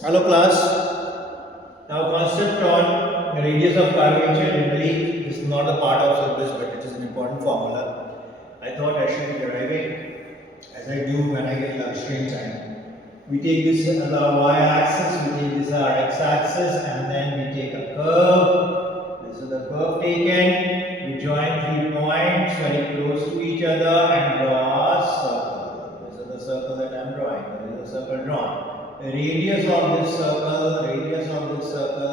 Hello class. Now concept on radius of curvature generally is not a part of syllabus, but it is an important formula. I thought I should derive it as I do when I get luxury time. We take this as our y-axis, we take this as our x-axis, and then we take a curve. This is the curve taken. We join 3 points very close to each other and draw a circle. This is the circle that I am drawing. There is a circle drawn. The radius of this circle,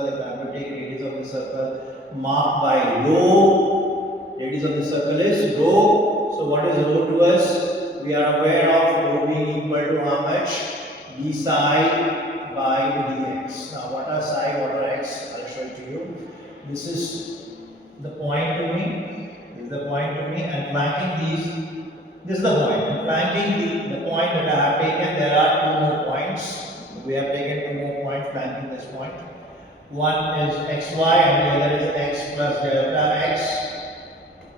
if I have to take radius of this circle marked by rho, radius of the circle is rho. So what is rho to us? We are aware of rho being equal to how much? D psi by dx. Now what are psi, what are x? I'll show it to you. This is the point to me, and flanking these, this is the point. And flanking the point that I have taken, there are 2 more points. We have taken 2 more points flanking this point. One is xy and the other is x plus delta x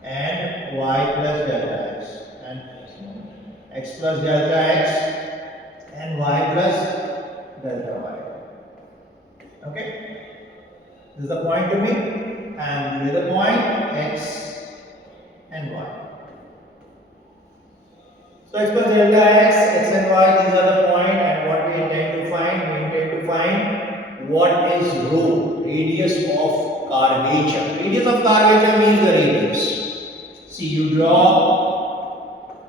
and y plus delta x. And x plus delta x and y plus delta y. Okay? This is the point to me, and the other point x and y. So x plus delta x, and y, these are the point, and what we intend to find? We intend to find what is rho, radius of curvature. Radius of curvature means the radius. See, you draw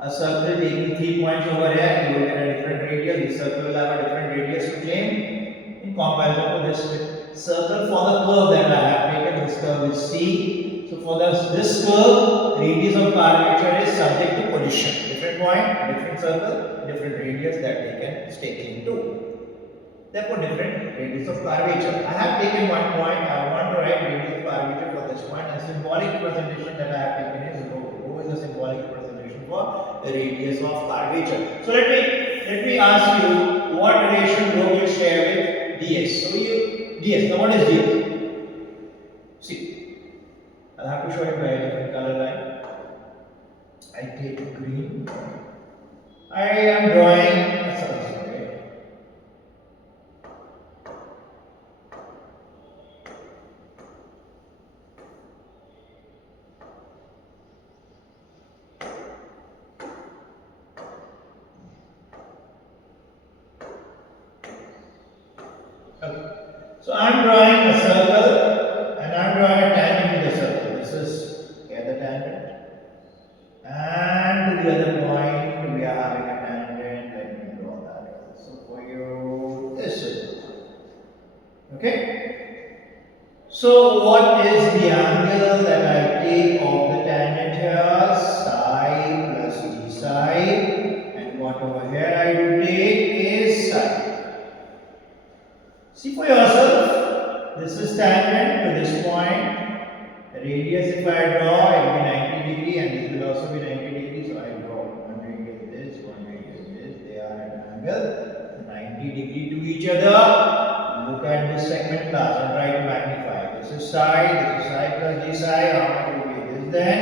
a circle taking 3 points over here, you will get a different radius. This circle will have a different radius to claim in comparison to this circle. For the curve that I have taken, this curve is C. So for this curve, radius of curvature is subject to position. Different point, different circle, different radius that they can stake into. Therefore, different radius of curvature. I have taken 1 point. I want to write radius of curvature for this point. A symbolic representation that I have taken is rho. Rho is a symbolic representation for the radius of curvature. So let me ask you, what relation rho will share with ds? So ds. Now what is ds? See, I'll have to show it by a different color line. I take green. I am drawing. Sorry. Okay. So I am drawing a circle and I am drawing a tangent to the circle. This is here the tangent. And the other point, we are having a tangent. Let me draw that. So for you, this is okay. So what is the angle that I take of the tangent here? Psi plus d psi, and what over here I do take is psi. See for yourself. This is tangent to this point. The radius, if I draw, it will be 90 degree, and this will also be 90 degree. So I draw one radius this, one radius this. They are at an angle 90 degree to each other. Look at this segment class and try to magnify. This is psi plus d psi. How much will be this then?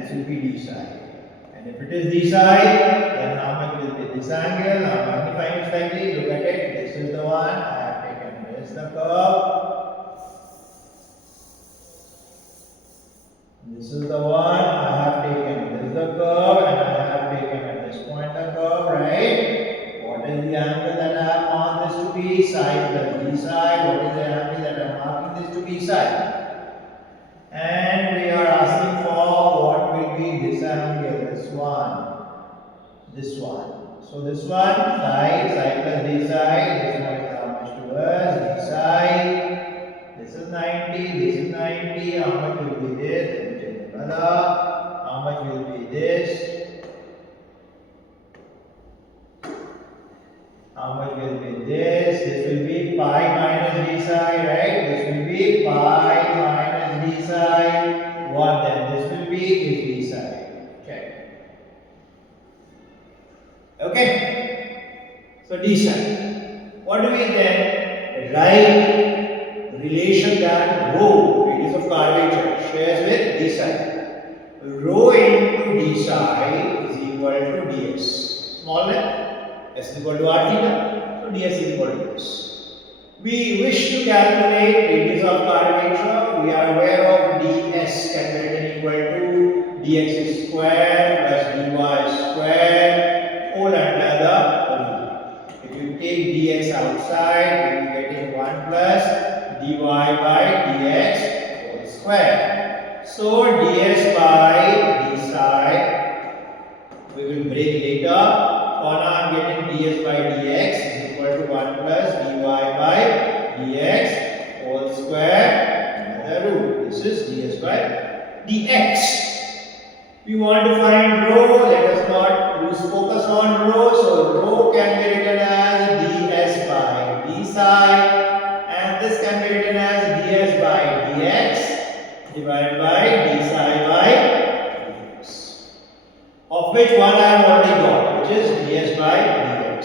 This will be d psi. And if it is d psi, then how much will be this angle? Now magnifying it slightly. Look at it. This is the one. I have taken this the curve. This is the one I have taken. This is the curve, and I have taken at this point the curve, right? What is the angle that I have marked this to be? Psi plus d psi. What is the angle that I am marking this to be? Psi. And we are asking for what will be this angle, this one. So this one, psi plus d psi. This one is how much to us? D psi. This is 90. This is 90. How much will be this? How much will be this? How much will be this? This will be pi minus d psi, right? This will be pi minus d psi. What then? This will be is d psi. Check. Okay. So d psi. What do we then write? Relation that rho, radius of curvature, shares with d psi. Rho into d psi is equal to ds. Small length, s is equal to r theta, so ds is equal to this. We wish to calculate radius of curvature. We are aware of ds can be written equal to dx square plus dy square whole under the rule. If you take dx outside, we will be getting 1 plus dy by dx whole square. So ds by d side we will break later. For now I am getting ds by dx is equal to 1 plus dy by dx whole square another root. This is ds by dx. We want to find rho. Let us not lose focus on rho. So rho can be written as ds by d side, and this can be written as ds by dx divided by d side by dx, of which one I have already got, which is ds by dx.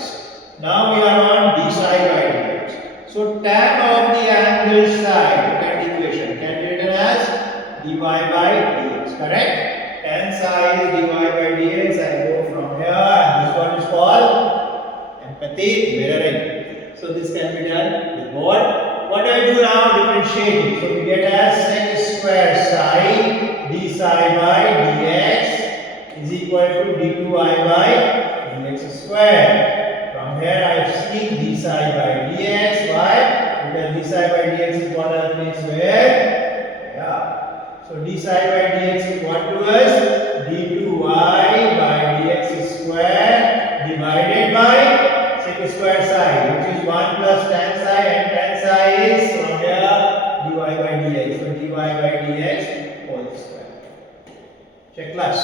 Now we are on d psi by dx. So tan of the angle psi, look at the equation, can be written as dy by dx, correct? Tan psi is dy by dx. I go from here, and this one is called empathy mirroring. So this can be done with what? What do I do now? Differentiating. So we get as sec square psi d psi by dx is equal to d2i by dx square. From here I see d psi by dx. Why? Because d psi by dx is what I place where? Yeah. So d psi by dx is what to us? d2y by dx square divided by sec square psi, which is 1 plus tan psi, and tan psi is from here dy by dx. So dy by dx whole square. Check class.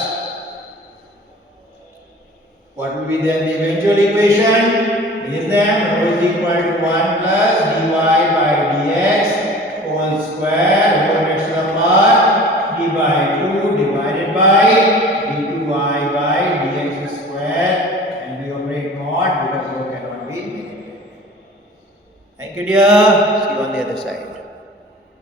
What will be then the eventual equation? Is them rho is equal to 1 plus dy by dx whole square whole rest of r d by 2 divided by d2y by dx square, and we operate mod because rho cannot be negative. Thank you dear. See you on the other side.